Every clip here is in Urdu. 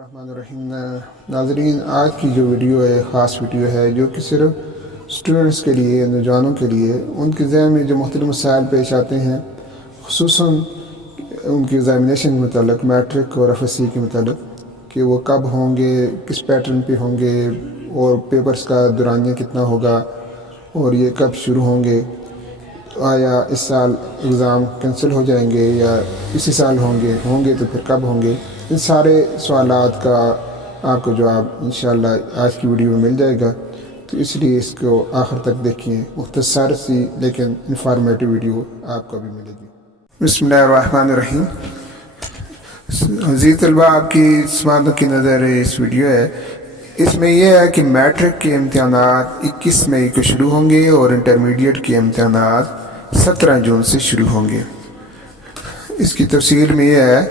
الرحمن الرحیم ناظرین، آج کی جو ویڈیو ہے خاص ویڈیو ہے جو کہ صرف اسٹوڈنٹس کے لیے، نوجوانوں کے لیے، ان کے ذہن میں جو مختلف مسائل پیش آتے ہیں، خصوصاً ان کی ایگزامینیشن کے متعلق، میٹرک اور ایف ایس سی کے متعلق، کہ وہ کب ہوں گے، کس پیٹرن پہ ہوں گے، اور پیپرز کا دورانیہ کتنا ہوگا، اور یہ کب شروع ہوں گے، آیا اس سال ایگزام کینسل ہو جائیں گے یا اسی سال ہوں گے تو پھر کب ہوں گے، ان سارے سوالات کا آپ کو جواب انشاءاللہ آج کی ویڈیو میں مل جائے گا، تو اس لیے اس کو آخر تک دیکھیں۔ مختصر سی لیکن انفارمیٹو ویڈیو آپ کو بھی ملے گی۔ بسم اللہ الرحمن الرحیم۔ عزیز طلبہ، آپ کی سماعتوں کی نظر اس ویڈیو ہے، اس میں یہ ہے کہ میٹرک کے امتحانات 21 مئی کو شروع ہوں گے اور انٹرمیڈیٹ کے امتحانات 17 جون سے شروع ہوں گے۔ اس کی تفصیل میں یہ ہے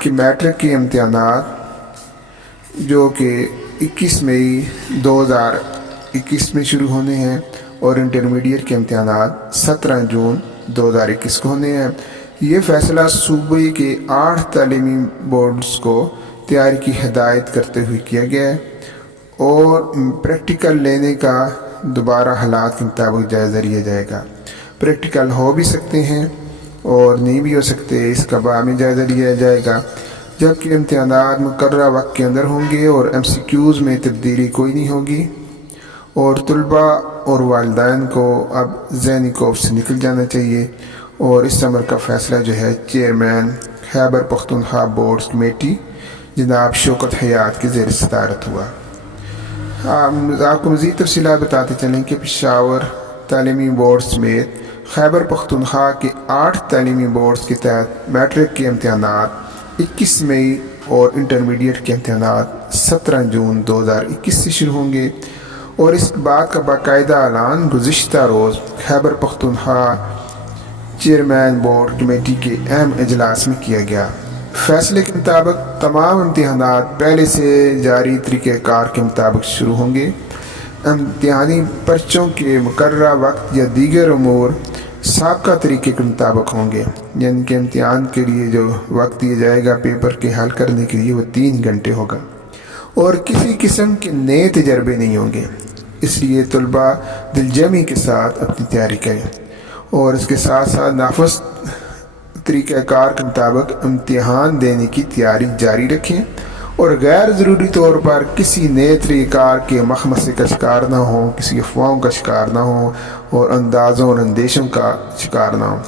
کہ میٹرک کے امتحانات جو کہ 21 مئی 2021 میں شروع ہونے ہیں اور انٹرمیڈیٹ کے امتحانات 17 جون 2021 کو ہونے ہیں۔ یہ فیصلہ صوبے کے 8 تعلیمی بورڈز کو تیاری کی ہدایت کرتے ہوئے کیا گیا ہے، اور پریکٹیکل لینے کا دوبارہ حالات کے مطابق جائزہ لیا جائے گا۔ پریکٹیکل ہو بھی سکتے ہیں اور نہیں بھی ہو سکتے، اس کا بعد میں جائزہ لیا جائے گا، جبکہ امتحانات مقررہ وقت کے اندر ہوں گے اور ایم سی کیوز میں تبدیلی کوئی نہیں ہوگی، اور طلباء اور والدین کو اب ذہنی خوف سے نکل جانا چاہیے، اور اس عمل کا فیصلہ جو ہے chairman Khyber Pakhtunkhwa boards committee جناب شوکت حیات کے زیر صدارت ہوا۔ آپ کو مزید تفصیلات بتاتے چلیں کہ پشاور تعلیمی بورڈ سمیت خیبر پختونخوا کے 8 تعلیمی بورڈز کے تحت میٹرک کے امتحانات 21 مئی اور انٹرمیڈیٹ کے امتحانات 17 جون 2021 سے شروع ہوں گے، اور اس بات کا باقاعدہ اعلان گزشتہ روز Khyber Pakhtunkhwa chairman board committee کے اہم اجلاس میں کیا گیا۔ فیصلے کے مطابق تمام امتحانات پہلے سے جاری طریقہ کار کے مطابق شروع ہوں گے۔ امتحانی پرچوں کے مقررہ وقت یا دیگر امور سابقہ طریقے کے مطابق ہوں گے، یعنی کہ امتحان کے لیے جو وقت دیا جائے گا پیپر کے حل کرنے کے لیے وہ 3 گھنٹے ہوگا، اور کسی قسم کے نئے تجربے نہیں ہوں گے۔ اس لیے طلباء دل جمعی کے ساتھ اپنی تیاری کریں، اور اس کے ساتھ ساتھ نافذ طریقہ کار کے مطابق امتحان دینے کی تیاری جاری رکھیں، اور غیر ضروری طور پر کسی نئے طریقہ کار کے مخمصے کا شکار نہ ہوں، کسی افواہوں کا شکار نہ ہوں، اور اندازوں اور اندیشوں کا شکار نہ ہوں۔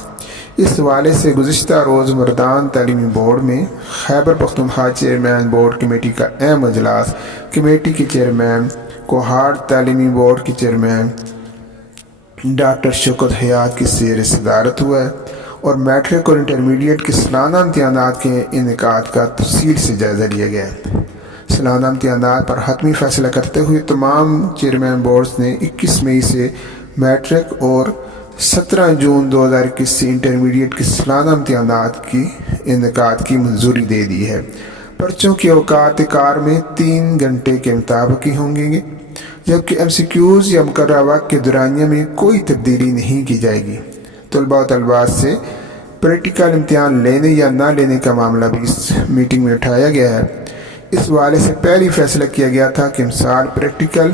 اس حوالے سے گزشتہ روز مردان تعلیمی بورڈ میں Khyber Pakhtunkhwa chairman board committee کا اہم اجلاس کمیٹی کے چیئرمین کوہاڑ تعلیمی بورڈ کے چیئرمین ڈاکٹر شوکت حیات کی زیر صدارت ہوا ہے، اور میٹرک اور انٹرمیڈیٹ کے سالانہ امتحانات کے انعقاد کا تفصیل سے جائزہ لیا گیا ہے۔ سالانہ امتحانات پر حتمی فیصلہ کرتے ہوئے تمام چیئرمین بورڈز نے 21 مئی سے میٹرک اور 17 جون 2021 سے انٹرمیڈیٹ کے سالانہ امتحانات کی انعقاد کی منظوری دے دی ہے۔ پرچوں کے اوقات کار میں 3 گھنٹے کے مطابق ہی ہوں گے، جبکہ ایم سی کیوز یا مقررہ وقت کے دورانیہ میں کوئی تبدیلی نہیں کی جائے گی۔ طلباء و طالبات سے پریکٹیکل امتحان لینے یا نہ لینے کا معاملہ بھی اس میٹنگ میں اٹھایا گیا ہے۔ اس حوالے سے پہلی فیصلہ کیا گیا تھا کہ امسال پریکٹیکل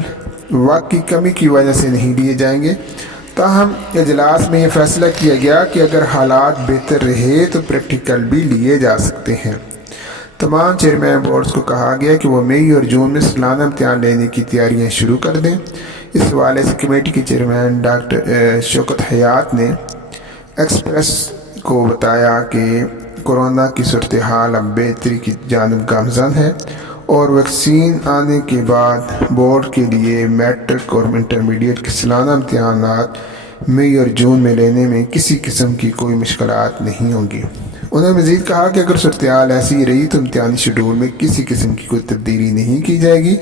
وقت کی کمی کی وجہ سے نہیں لیے جائیں گے، تاہم اجلاس میں یہ فیصلہ کیا گیا کہ اگر حالات بہتر رہے تو پریکٹیکل بھی لیے جا سکتے ہیں۔ تمام چیئرمین بورڈز کو کہا گیا کہ وہ مئی اور جون میں سالانہ امتحان لینے کی تیاریاں شروع کر دیں۔ اس حوالے سے کمیٹی کے چیئرمین ڈاکٹر شوکت حیات نے ایکسپریس کو بتایا کہ کورونا کی صورتحال اب بہتری کی جانب گامزن ہے، اور ویکسین آنے کے بعد بورڈ کے لیے میٹرک اور انٹرمیڈیٹ کے سالانہ امتحانات مئی اور جون میں لینے میں کسی قسم کی کوئی مشکلات نہیں ہوں گی۔ انہوں نے مزید کہا کہ اگر صورتحال ایسی رہی تو امتحانی شیڈول میں کسی قسم کی کوئی تبدیلی نہیں کی جائے گی،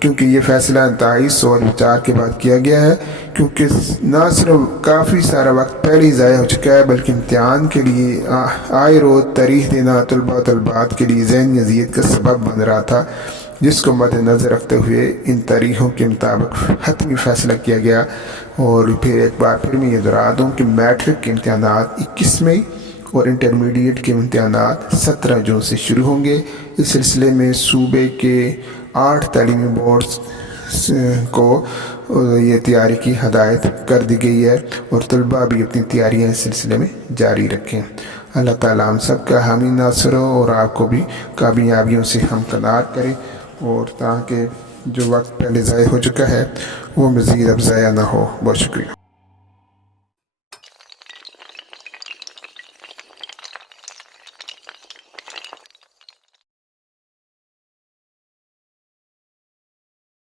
کیونکہ یہ فیصلہ انتہائی سوچ بچار کے بعد کیا گیا ہے، کیونکہ نہ صرف کافی سارا وقت پہلے ہی ضائع ہو چکا ہے، بلکہ امتحان کے لیے آئے روز تاریخ دینا طلباء و طالبات کے لیے ذہنی اذیت کا سبب بن رہا تھا، جس کو مد نظر رکھتے ہوئے ان تاریخوں کے مطابق حتمی فیصلہ کیا گیا۔ اور پھر ایک بار پھر میں یہ دہرا دوں کہ میٹرک کے امتحانات 21 مئی اور انٹرمیڈیٹ کے امتحانات 17 جون سے شروع ہوں گے۔ اس سلسلے میں صوبے کے 8 تعلیمی بورڈز کو یہ تیاری کی ہدایت کر دی گئی ہے، اور طلباء بھی اپنی تیاریاں اس سلسلے میں جاری رکھیں۔ اللہ تعالیٰ ہم سب کا حامی ناصر ہو اور آپ کو بھی کامیابیوں سے ہمکنار کرے، اور تاکہ جو وقت پہلے ضائع ہو چکا ہے وہ مزید اب ضائع نہ ہو۔ بہت شکریہ۔